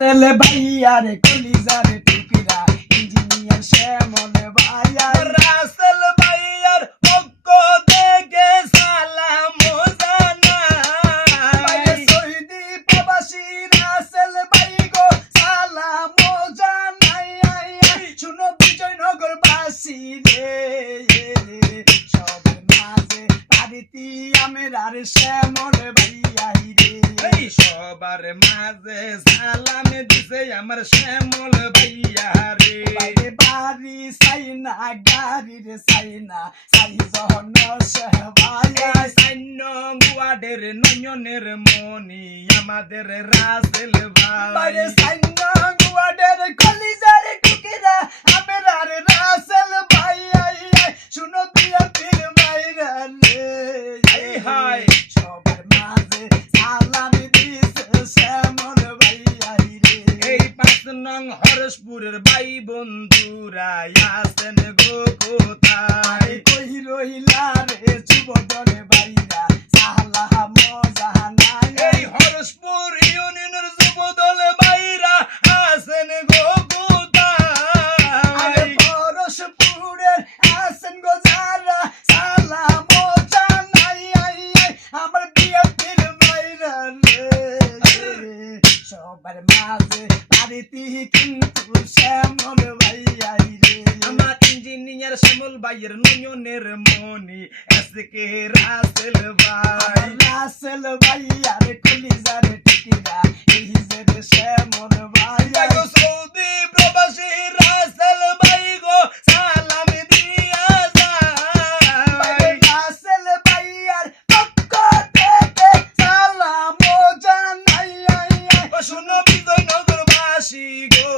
তেলে ভাইয়া রে কলিজারে টুকিরা ইঞ্জিনিয়ার শ্যামল ভাইয়া রাসেল ভাইয়ার পক্ষ থেকে সালাম জানাই সৌদি প্রবাসী রাসেল ভাই গো সালাম জানাই শুনো বিজয়নগর বাসী রে সবার মাঝে বাড়িতে আমার শ্যামল ভাইয়া রে সবার মাঝে সালাম দিছে আমার শ্যামল ভাইয়া রে বাড়ি সাইনা গাড়ি রে সাইনা সাই জহন সহবায়া সৈন্য গুয়াডের নয়নের মনি আমাদের রাসেল ভাই সাইনা গুয়াডের কলিজার টুকিরা আমার রাসেল ভাই শুনো প্রিয় পীর ভাইরা রে হাই সবার মাঝে সালাম দিছে শ্যামল ভাইয়া রে এই 5 নং হরসপুরের ভাই বন্ধুরা আছেন গো কোথায় কই রইলা রে যুবদলে ভাইরা সালাম জানাই এই হরসপুর ইউনিয়নের যুবদল ভাইরা আছেন গো কোথায় পরশপুরের আছেন গো যারা সালাম জানাই আমার বিয়ের ভাইরা রে সবার মাঝে বাড়িতে কিন্তু শ্যামল ভাইয়া রে আমার ইঞ্জিনিয়ার শ্যামল ভাইয়ের নয়নের মনি এসকে রাসেল ভাই রাসেল ভাইয়া রে কলিজারে টিকিরা এই যে রে শ্যামল ভাইয়া গো সৌদি প্রবাসী রাসেল ভাই গো সালাম দিয়া যায় রাসেল ভাইয়ার পক্ষ থেকে সালাম জানাই শুনো বিজয়নগর বাসী গো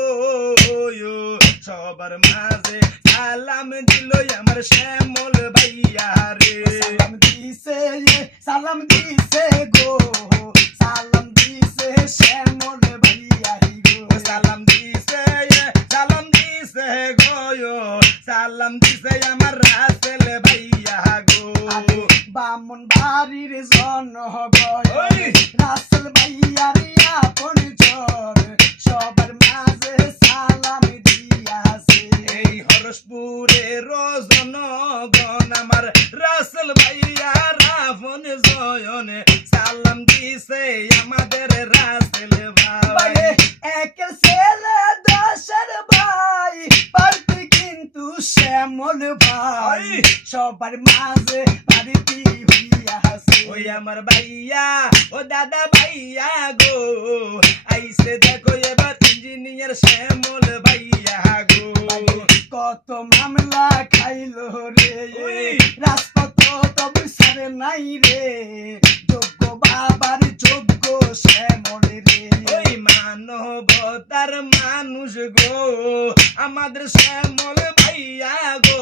সবার মাঝে সালাম দিল আমার শ্যামল ভাইয়া রে সালাম দিছে গো সালাম দিছে শ্যামল ভাইয়া গো সালাম দিছে গো সালাম দিছে আমার রাসেল ভাইয়া গো বামন বাড়ির জন ওই! রাসেল ভাইয়ার আপন জন সবার মাঝে সালাম দিয়াছে এই হরসপুরের জনগণ আমার রাসেল ভাইয়া রাফন জয়নে সালাম দিছে আমাদের রাসেল ভাই একের ছেলে দশের ভাই পারতি কিন্তু শ্যামল ভাই সবার মাঝে বাড়িতে হইয়াছে ওই আমার ভাইয়া ও দাদা ভাইয়া গো আইসে দেখো এবার ইঞ্জিনিয়ার শ্যামল ভাইয়া গো কত মামলা খাইলো রে ওই! রাজপথ তবে সারে নাই রে যোগ্য বাবার যোগ্য শ্যামল রে ওই মানবতার মানুষ গো আমাদের শ্যামল ভাইয়া গো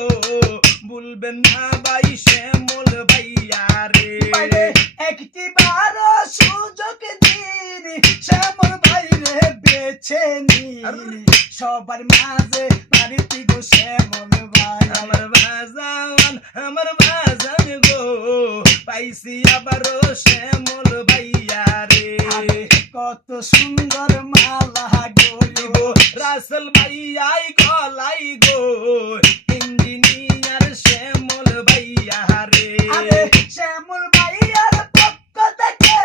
বলবেন না ভাই শ্যামল ভাইয়া রে একটি বারো সুযোগ দিন শ্যামল ভাই রে বেছে নি সবার মাঝে বাড়িতে গো শ্যামল ভাই আমার বাজান গো পাইছি আবারও শ্যামল ভাইয়া রে কত সুন্দর মালা গো রাসেল ভাইয়াই গলাই গো ইঞ্জিনিয়ার শ্যামল ভাইয়া রে শ্যামল ভাইয়ার পক্ষ থেকে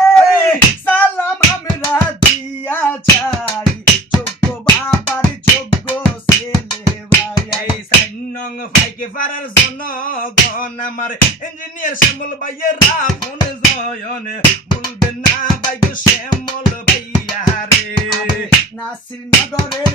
সালাম আমরা দিয়া যাই যোগ্য বাবার যোগ্য ছেলে ভাই এই সাইনং ফাইকে পারার জনগণ আমার ইঞ্জিনিয়ার শ্যামল ভাইয়ের রাফন জয়ন বলবেন না ভাই গো শ্যামল ভাইয়া রে নাসির নগরের